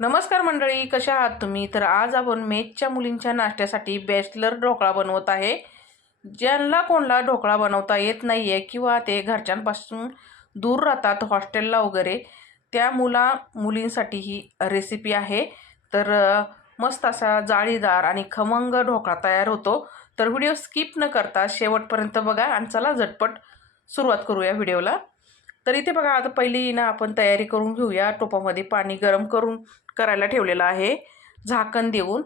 नमस्कार मंडळी कशा आहात तुम्ही? तर आज आपण मेचच्या मुलींच्या नाश्त्यासाठी बॅचलर ढोकळा बनवत आहे. ज्यांना कोणला ढोकळा बनवता येत नाही आहे किंवा ते घरच्यांपासून दूर राहतात हॉस्टेलला वगैरे त्या मुला मुलींसाठी ही रेसिपी आहे. तर मस्त असा जाळीदार आणि खमंग ढोकळा तयार होतो. तर व्हिडिओ स्किप न करता शेवटपर्यंत बघा आणि चला झटपट सुरुवात करूया व्हिडिओला. तर इथे बघा आता पहिली ना आपण तयारी करून घेऊया. टोपामध्ये पाणी गरम करून करायला ठेवलेलं आहे. झाकण देऊन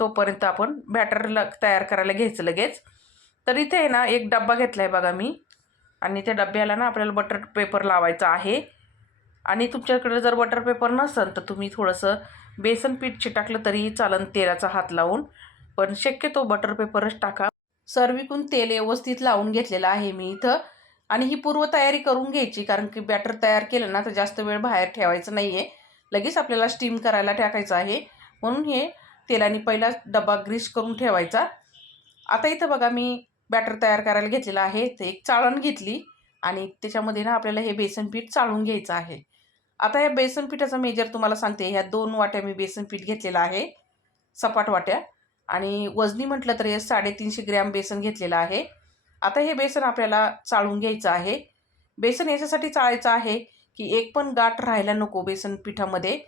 तोपर्यंत आपण बॅटरला तयार करायला घ्यायचं लगेच. तर इथे आहे ना एक डब्बा घेतला आहे बघा मी. आणि त्या डब्याला ना आपल्याला बटर पेपर लावायचा आहे. आणि तुमच्याकडे जर बटर पेपर नसेल तर तुम्ही थोडंसं बेसन पीठ चिटाकलं तरीही चालन तेलाचा हात लावून. पण शक्यतो बटर पेपरच टाका. सर्विकून तेल व्यवस्थित लावून घेतलेलं आहे मी इथं. आणि ही पूर्वतयारी करून घ्यायची कारण की बॅटर तयार केलं ना तर जास्त वेळ बाहेर ठेवायचं नाही आहे लगेच आपल्याला स्टीम करायला टाकायचं आहे. म्हणून हे तेलाने पहिला डबा ग्रीस करून ठेवायचा. आता इथं बघा मी बॅटर तयार करायला घेतलेलं आहे. ते एक चाळण घेतली आणि त्याच्यामध्ये ना आपल्याला हे बेसन पीठ चाळून घ्यायचं आहे. आता या बेसन पिठाचं मेजर तुम्हाला सांगते ह्या दोन वाट्या मी बेसन पीठ घेतलेलं आहे. सपाट वाट्या. आणि वजनी म्हटलं तर हे साडेतीनशे ग्रॅम बेसन घेतलेलं आहे. आता हे बेसन आपल्याला चाळून घ्यायचं आहे. बेसन याच्यासाठी चाळायचं आहे की एक पण गाठ राहायला नको बेसन पिठामध्ये.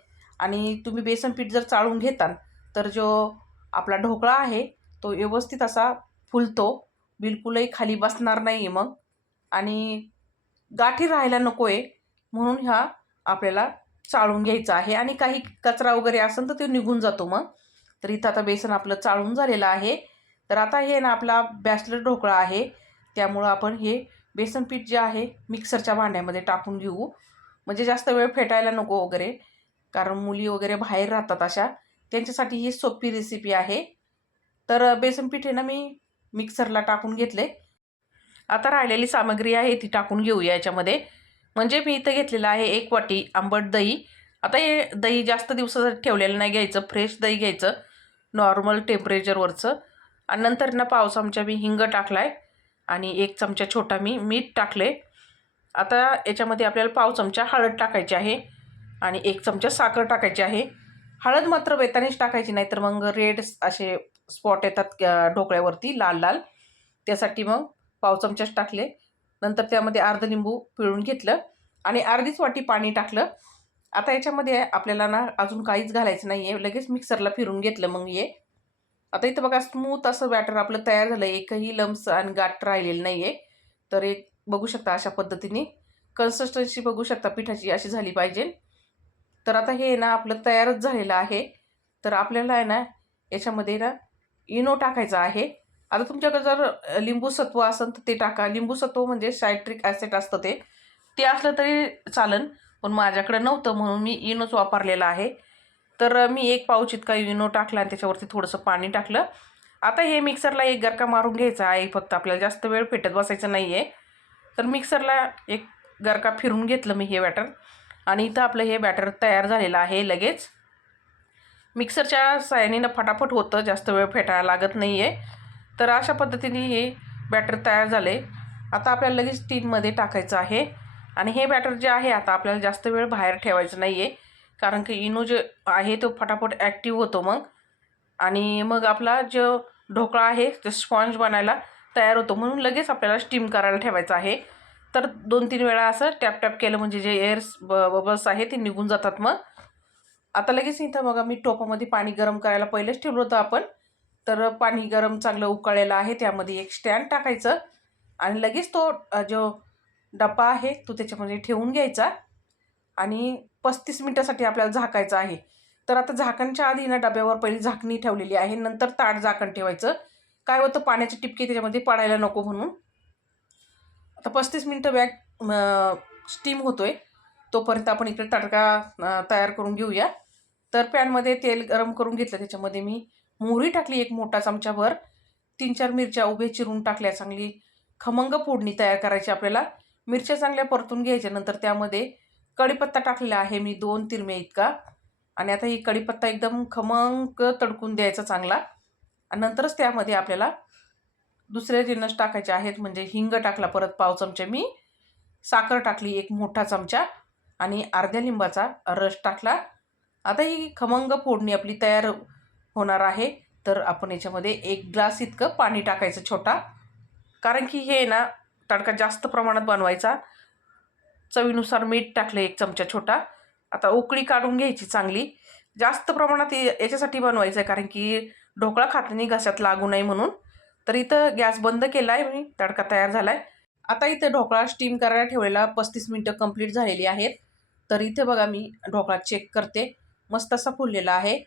आणि तुम्ही बेसन पीठ जर चाळून घेताल तर जो आपला ढोकळा आहे तो व्यवस्थित असा फुलतो. बिलकुलही खाली बसणार नाही आहे मग. आणि गाठी राहायला नको आहे म्हणून ह्या आपल्याला चाळून घ्यायचा आहे. आणि काही कचरा वगैरे असेल तर ते निघून जातो मग. तर इथं आता बेसन आपलं चाळून झालेलं आहे. तर आता हे ना आपला बॅचलर ढोकळा आहे. त्यामुळं आपण हे बेसन पीठ जे आहे मिक्सरच्या भांड्यामध्ये टाकून घेऊ. म्हणजे जास्त वेळ फेटायला नको वगैरे. कारण मुली वगैरे बाहेर राहतात अशा. त्यांच्यासाठी ही सोपी रेसिपी आहे. तर बेसन पीठ हे ना मी मिक्सरला टाकून घेतले आता राहिलेली सामग्री आहे ती टाकून घेऊया याच्यामध्ये. म्हणजे मी इथं घेतलेलं आहे एक वाटी आंबट दही. आता हे दही जास्त दिवसासाठी ठेवलेलं नाही घ्यायचं. फ्रेश दही घ्यायचं. नॉर्मल टेम्परेचरवरचं आणि नंतर ना पाव चमचा मी हिंग टाकला आहे आणि एक चमचा छोटा मी मीठ टाकले आता याच्यामध्ये आपल्याला पाव चमचा हळद टाकायची आहे आणि एक चमचा साखर टाकायची आहे. हळद मात्र वेतानेच टाकायची नाही तर मग रेड असे स्पॉट येतात ढोकळ्यावरती लाल लाल. त्यासाठी मग पाव चमचाच टाकले. नंतर त्यामध्ये अर्ध लिंबू पिळून घेतलं आणि अर्धीच वाटी पाणी टाकलं. आता याच्यामध्ये आपल्याला ना अजून काहीच घालायचं नाही आहे लगेच मिक्सरला फिरून घेतलं मग हे. आता इथं बघा स्मूथ असं बॅटर आपलं तयार झालं. एकही लम्स आणि गाठ राहिलेलं नाही आहे तर एक बघू शकता अशा पद्धतीने. कन्सिस्टन्सी बघू शकता पिठाची अशी झाली पाहिजे. तर आता हे ना आपलं तयारच झालेलं आहे. तर आपल्याला आहे ना याच्यामध्ये ना इनो टाकायचा आहे. आता तुमच्याकडे जर लिंबूसत्व लिंबू सत्व असेल तर ते टाका. लिंबू सत्व म्हणजे सायट्रिक ॲसिड असतं ते. ते असलं तरी चालन. पण माझ्याकडे नव्हतं म्हणून मी इनोच वापरलेला आहे. तर मी एक पाऊच इतका युनो टाकला आणि त्याच्यावरती थोडंसं पाणी टाकलं. आता हे मिक्सरला एक गरका मारून घ्यायचा आहे फक्त आपल्याला जास्त वेळ फेटत बसायचं नाही आहे तर मिक्सरला एक गरका फिरून घेतलं मी हे बॅटर आणि इथं आपलं हे बॅटर तयार झालेलं आहे लगेच. मिक्सरच्या सायनीनं फटाफट होतं जास्त वेळ फेटायला लागत नाही आहे तर अशा पद्धतीने हे बॅटर तयार झाले. आता आपल्याला लगेच टीनमध्ये टाकायचं आहे. आणि हे बॅटर जे आहे आता आपल्याला जास्त वेळ बाहेर ठेवायचं नाही आहे कारण की इनो जे आहे तो फटाफट ॲक्टिव्ह होतो मग. आणि मग आपला जो ढोकळा आहे तो स्पॉन्ज बनायला तयार होतो म्हणून लगेच आपल्याला स्टीम करायला ठेवायचं आहे. तर दोन तीन वेळा असं टॅप टॅप केलं म्हणजे जे एअर्स ब बबल्स आहे ते निघून जातात मग. आता लगेच इथं बघा मी टोपामध्ये पाणी गरम करायला पहिलेच ठेवलं होतं आपण. तर पाणी गरम चांगलं उकळलेलं आहे त्यामध्ये एक स्टँड टाकायचं. आणि लगेच तो जो डब्बा आहे तो त्याच्यामध्ये ठेवून घ्यायचा. आणि पस्तीस मिनटासाठी आपल्याला झाकायचं आहे. तर आता झाकणच्या आधी ना डब्यावर पहिली झाकणी ठेवलेली आहे. नंतर ताट झाकण ठेवायचं. काय होतं? पाण्याचे टिपके त्याच्यामध्ये पडायला नको म्हणून. आता पस्तीस मिनटं बॅग स्टीम होतो आहे तोपर्यंत आपण इकडे तडका तयार करून घेऊया. तर पॅनमध्ये तेल गरम करून घेतलं. त्याच्यामध्ये मी मोहरी टाकली एक मोठा चमचाभर. तीन चार मिरच्या उभे चिरून टाकल्या चांगली. खमंग फोडणी तयार करायची आपल्याला. मिरच्या चांगल्या परतून घ्यायच्या. नंतर त्यामध्ये कढीपत्ता टाकलेला आहे मी दोन तिरमे इतका. आणि आता ही कढीपत्ता एकदम खमंग तडकून द्यायचा चांगला. आणि नंतरच त्यामध्ये आपल्याला दुसरे जिन्नस टाकायचे आहेत म्हणजे हिंग टाकला परत पाव चमचे मी साखर टाकली एक मोठा चमचा आणि अर्ध्या लिंबाचा रस टाकला. आता ही खमंग फोडणी आपली तयार होणार आहे तर आपण याच्यामध्ये एक ग्लास इतकं पाणी टाकायचं छोटा. कारण की हे ना तडका जास्त प्रमाणात बनवायचा. चवीनुसार मीठ टाकलं एक चमचा छोटा. आता उकळी काढून घ्यायची चांगली. जास्त प्रमाणात याच्यासाठी बनवायचं आहे कारण की ढोकळा खाताना घशात लागू नये म्हणून. तर इथं गॅस बंद केला आहे मी तडका तयार झाला आहे आता इथं ढोकळा स्टीम करायला ठेवलेला पस्तीस मिनटं कंप्लीट झालेली आहेत. तर इथे बघा मी ढोकळा चेक करते. मस्त असा फुललेला आहे.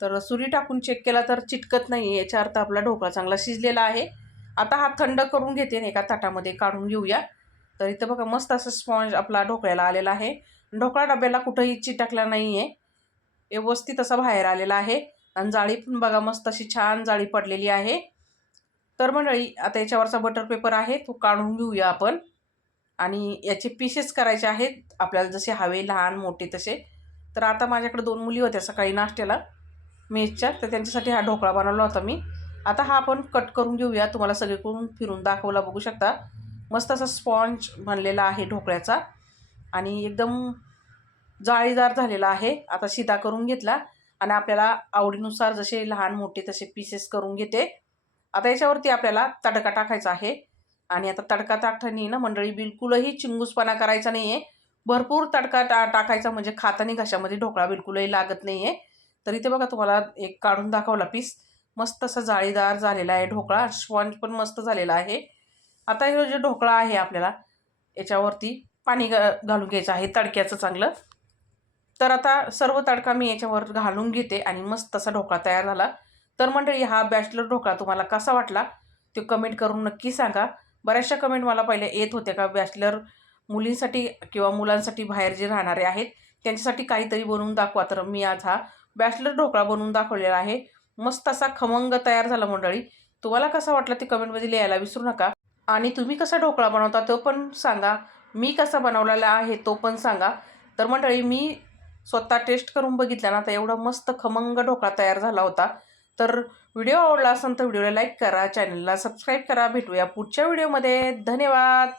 तर सुरी टाकून चेक केला तर चिटकत नाही आहे याचा अर्थ आपला ढोकळा चांगला शिजलेला आहे. आता हा थंड करून घेते आणि एका ताटामध्ये काढून घेऊया. तर इथं बघा मस्त असं स्पॉन्ज आपला ढोकळ्याला आलेला आहे. ढोकळा डब्याला कुठंही चिटकला नाही आहे व्यवस्थित असा बाहेर आलेला आहे. आणि जाळी पण बघा मस्त अशी छान जाळी पडलेली आहे. तर मंडळी आता याच्यावरचा बटर पेपर आहे तो काढून घेऊया आपण. आणि याचे पीसेस करायचे आहेत. आपल्याला जसे हवे लहान मोठे तसे. तर आता माझ्याकडे दोन मुली होत्या सकाळी नाश्त्याला मेजच्या तर त्यांच्यासाठी हा ढोकळा बनवला होता मी. आता हा आपण कट करून घेऊया. तुम्हाला सगळीकडून फिरून दाखवला बघू शकता. मस्त असा स्पॉन्ज बनलेला आहे ढोकळ्याचा. आणि एकदम जाळीदार झालेला आहे. आता शिदा करून घेतला. आणि आपल्याला आवडीनुसार जसे लहान मोठे तसे पीसेस करून घेते. आता याच्यावरती आपल्याला तडका टाकायचा आहे. आणि आता तडका टाकताना ना मंडळी बिलकुलही चिंगूसपणा करायचा नाही आहे भरपूर तडका टा टाकायचा म्हणजे खातानी घशामध्ये ढोकळा बिलकुलही लागत नाही आहे तर इथे बघा तुम्हाला एक काढून दाखवला पीस मस्त असा जाळीदार झालेला आहे ढोकळा. स्पॉन्ज पण मस्त झालेला आहे. आता हे जे ढोकळा आहे आपल्याला याच्यावरती पाणी घा घालून घ्यायचं आहे तडक्याचं चांगलं. तर आता सर्व तडका मी याच्यावर घालून घेते आणि मस्त असा ढोकळा तयार झाला. तर मंडळी हा बॅचलर ढोकळा तुम्हाला कसा वाटला ते कमेंट करून नक्की सांगा. बऱ्याचशा कमेंट मला पहिले येत होत्या का बॅचलर मुलींसाठी किंवा मुलांसाठी बाहेर जे राहणारे आहेत त्यांच्यासाठी काहीतरी बनवून दाखवा. तर मी आज हा बॅचलर ढोकळा बनवून दाखवलेला आहे. मस्त असा खमंग तयार झाला मंडळी. तुम्हाला कसा वाटला ते कमेंटमध्ये लिहायला विसरू नका. आणि तुम्ही कसा ढोकळा बनवता तो पण सांगा. मी कसा बनवलेला आहे तो पण सांगा. तर मंडळी मी स्वतः टेस्ट करून बघितला ना तर एवढा मस्त खमंग ढोकळा तयार झाला होता. तर व्हिडिओ आवडला असेल तर व्हिडिओला लाईक करा चॅनलला सबस्क्राईब करा. भेटूया पुढच्या व्हिडिओमध्ये धन्यवाद!